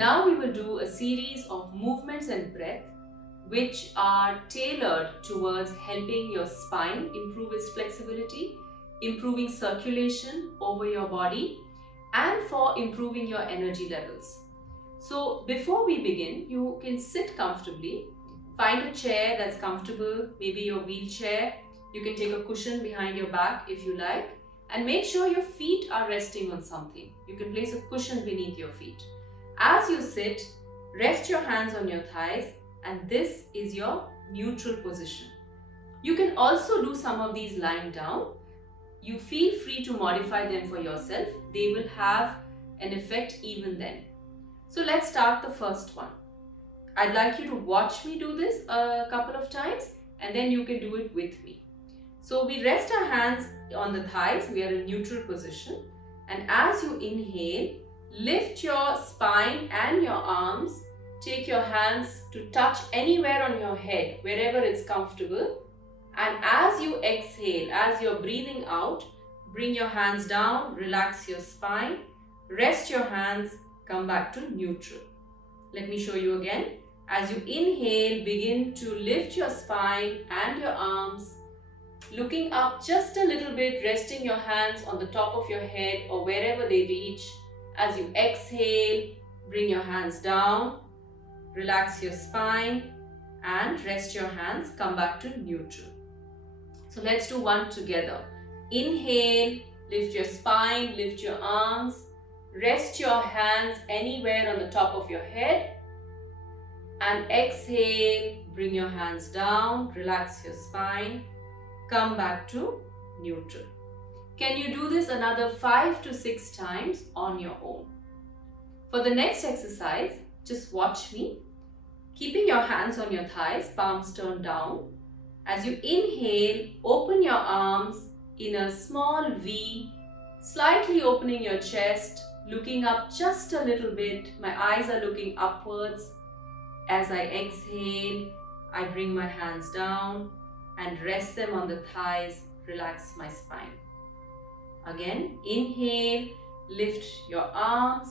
Now we will do a series of movements and breath which are tailored towards helping your spine improve its flexibility, improving circulation over your body, and for improving your energy levels. So before we begin, you can sit comfortably. Find a chair that's comfortable, maybe your wheelchair. You can take a cushion behind your back if you like, and make sure your feet are resting on something. You can place a cushion beneath your feet. As you sit, rest your hands on your thighs, and this is your neutral position. You can also do some of these lying down. You feel free to modify them for yourself. They will have an effect even then. So let's start the first one. I'd like you to watch me do this a couple of times, and then you can do it with me. So we rest our hands on the thighs. We are in neutral position. And as you inhale, lift your spine and your arms. Take your hands to touch anywhere on your head, wherever it's comfortable. And as you exhale, as you're breathing out, bring your hands down, relax your spine, rest your hands, come back to neutral. Let me show you again. As you inhale, begin to lift your spine and your arms, looking up just a little bit, resting your hands on the top of your head or wherever they reach. As you exhale, bring your hands down, relax your spine and rest your hands, come back to neutral. So let's do one together. Inhale, lift your spine, lift your arms, rest your hands anywhere on the top of your head. And exhale, bring your hands down, relax your spine, come back to neutral. Can you do this another 5 to 6 times on your own? For the next exercise, just watch me, keeping your hands on your thighs, palms turned down. As you inhale, open your arms in a small V, slightly opening your chest, looking up just a little bit. My eyes are looking upwards. As I exhale, I bring my hands down and rest them on the thighs, relax my spine. Again, inhale, lift your arms,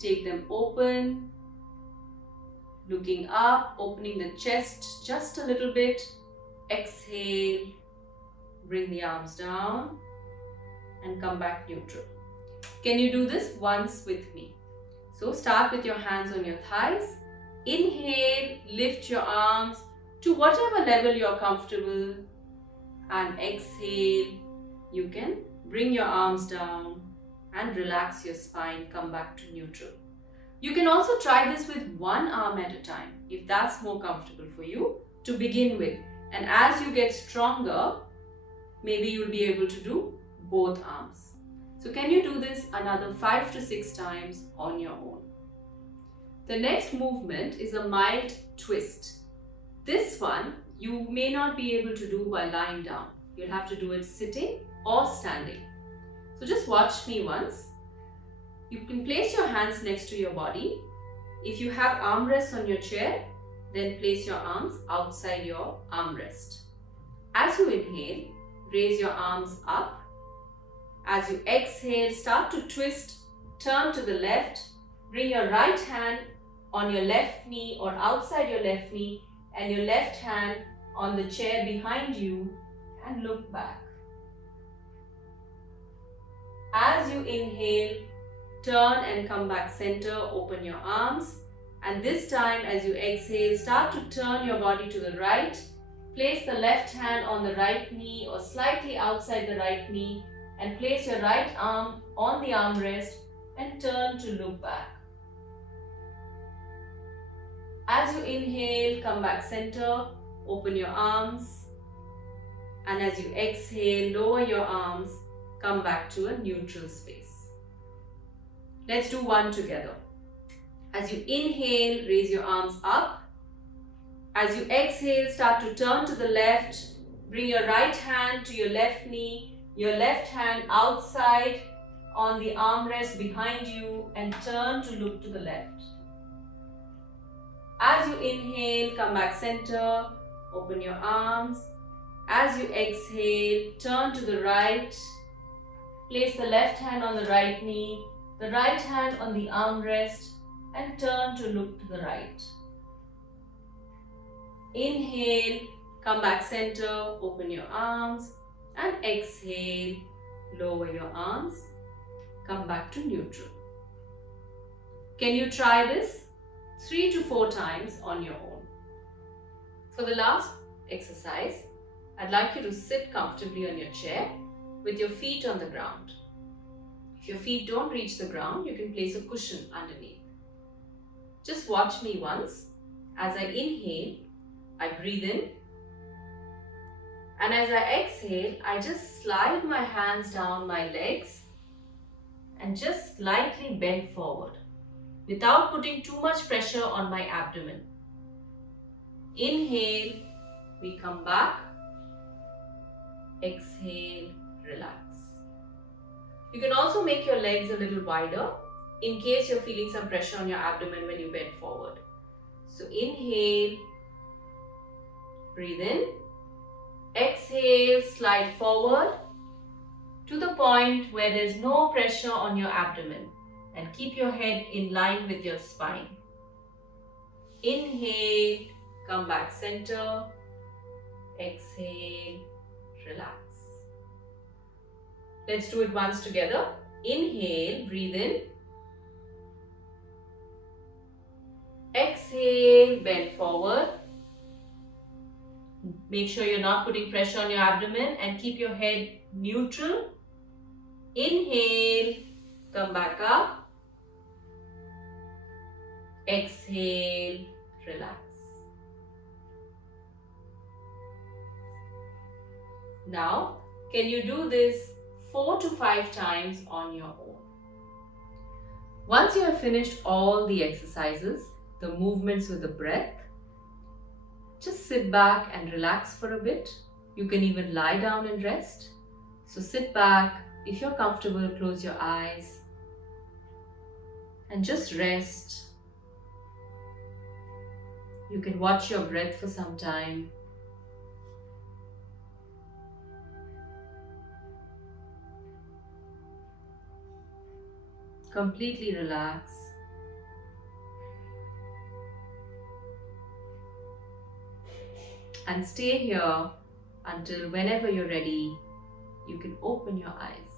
take them open, looking up, opening the chest just a little bit. Exhale, bring the arms down and come back neutral. Can you do this once with me? So start with your hands on your thighs. Inhale, lift your arms to whatever level you're comfortable, and exhale, you can bring your arms down and relax your spine, come back to neutral. You can also try this with one arm at a time if that's more comfortable for you to begin with. And as you get stronger, maybe you'll be able to do both arms. So can you do this another 5 to 6 times on your own? The next movement is a mild twist. This one you may not be able to do while lying down. You'll have to do it sitting or standing. So just watch me once. You can place your hands next to your body. If you have armrests on your chair, then place your arms outside your armrest. As you inhale, raise your arms up. As you exhale, start to twist, turn to the left. Bring your right hand on your left knee or outside your left knee and your left hand on the chair behind you and look back. As you inhale, turn and come back center, open your arms. And this time as you exhale, start to turn your body to the right. Place the left hand on the right knee or slightly outside the right knee and place your right arm on the armrest and turn to look back. As you inhale, come back center, open your arms. And as you exhale, lower your arms, come back to a neutral space. Let's do one together. As you inhale, raise your arms up. As you exhale, start to turn to the left. Bring your right hand to your left knee, your left hand outside on the armrest behind you and turn to look to the left. As you inhale, come back center, open your arms. As you exhale, turn to the right. Place the left hand on the right knee, the right hand on the armrest, and turn to look to the right. Inhale, come back center, open your arms, and exhale, lower your arms, come back to neutral. Can you try this 3 to 4 times on your own? For the last exercise, I'd like you to sit comfortably on your chair with your feet on the ground. If your feet don't reach the ground, you can place a cushion underneath. Just watch me once. As I inhale, I breathe in. And as I exhale, I just slide my hands down my legs and just slightly bend forward without putting too much pressure on my abdomen. Inhale, we come back. Exhale, relax. You can also make your legs a little wider in case you're feeling some pressure on your abdomen when you bend forward. So inhale, breathe in. Exhale, slide forward to the point where there's no pressure on your abdomen and keep your head in line with your spine. Inhale, come back center. Exhale, relax. Let's do it once together. Inhale, breathe in. Exhale, bend forward. Make sure you're not putting pressure on your abdomen and keep your head neutral. Inhale, come back up. Exhale, relax. Now, can you do this 4 to 5 times on your own? Once you have finished all the exercises, the movements with the breath, just sit back and relax for a bit. You can even lie down and rest. So sit back. If you're comfortable, close your eyes and just rest. You can watch your breath for some time. Completely relax. And stay here until whenever you're ready, you can open your eyes.